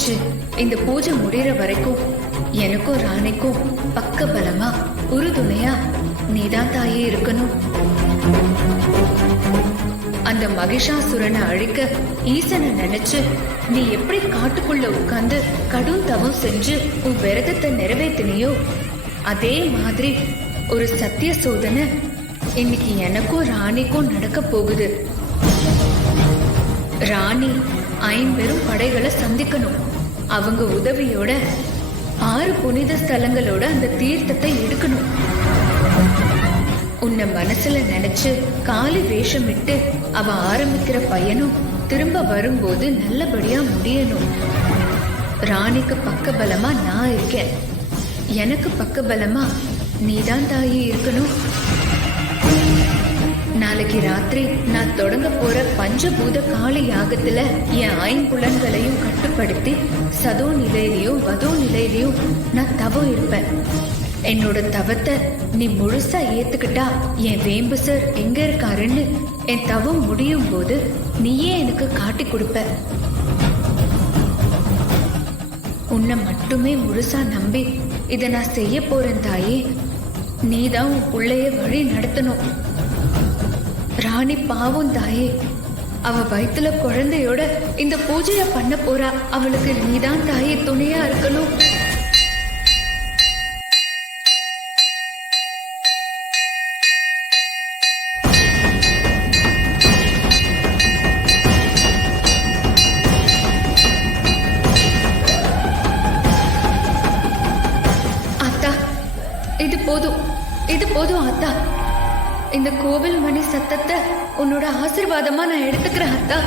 ஆரம்பிச்சு இந்த பூஜை முடிகிற வரைக்கும் எனக்கும் ராணிக்கும் பக்க பலமா உறுதுணையா நீதான் தாயே இருக்கணும். அந்த மகிஷாசுரனை அழிக்க ஈசனை நினைச்சு நீ எப்படி காட்டுக்குள்ள உட்கார்ந்து கடும் தவம் செஞ்சு உன் விரதத்தை நிறைவேற்றினியோ அதே மாதிரி ஒரு சத்திய சோதனை இன்னைக்கு எனக்கும் ராணிக்கும் நடக்க போகுது. ராணி 5 படைகளை சந்திக்கணும். அவங்க உதவியோட 6 புனித ஸ்தலங்களோட அந்த தீர்த்தத்தை எடுக்கணும். உன்னை மனசுல நினைச்சு காலி வேஷமிட்டு அவ ஆரம்பிக்கிற பயணம் திரும்ப வரும்போது நல்லபடியா முடியணும். ராணிக்கு பக்க பலமா நான் இருக்கேன், எனக்கு பக்க பலமா நீதான் தாயே இருக்கணும். நாளைக்கு ராத்திரி நான் தொடங்க போற பஞ்சபூத காளி யாகத்துல என் 5 புலன்களையும் கட்டுப்படுத்தி சதோ நிலையிலையும் வதோ நிலையிலையும் நான் தவம் இருப்பேன். என்னோட தவத்தை நீ முழுசா ஏத்துக்கிட்டா என் வேம்பு சார் எங்க இருக்காருன்னு என் தவம் முடியும் போது நீயே எனக்கு காட்டி கொடுப்ப. உன்னை மட்டுமே முழுசா நம்பி இத நான் செய்ய போறேன் தாயே. நீதான் உன் பிள்ளைய வழி நடத்தணும். ராணி பாவம் தாயே, அவ வயித்துல குழந்தையோட இந்த பூஜைய பண்ண போறா. அவளுக்கு நீதான் தாயே துணையா இருக்கணும். இது போதும் அத்தா. இந்த கோவில் மணி சத்தத்தை உன்னோட ஆசீர்வாதமா நான் எடுத்துக்கிறேன் அத்தா.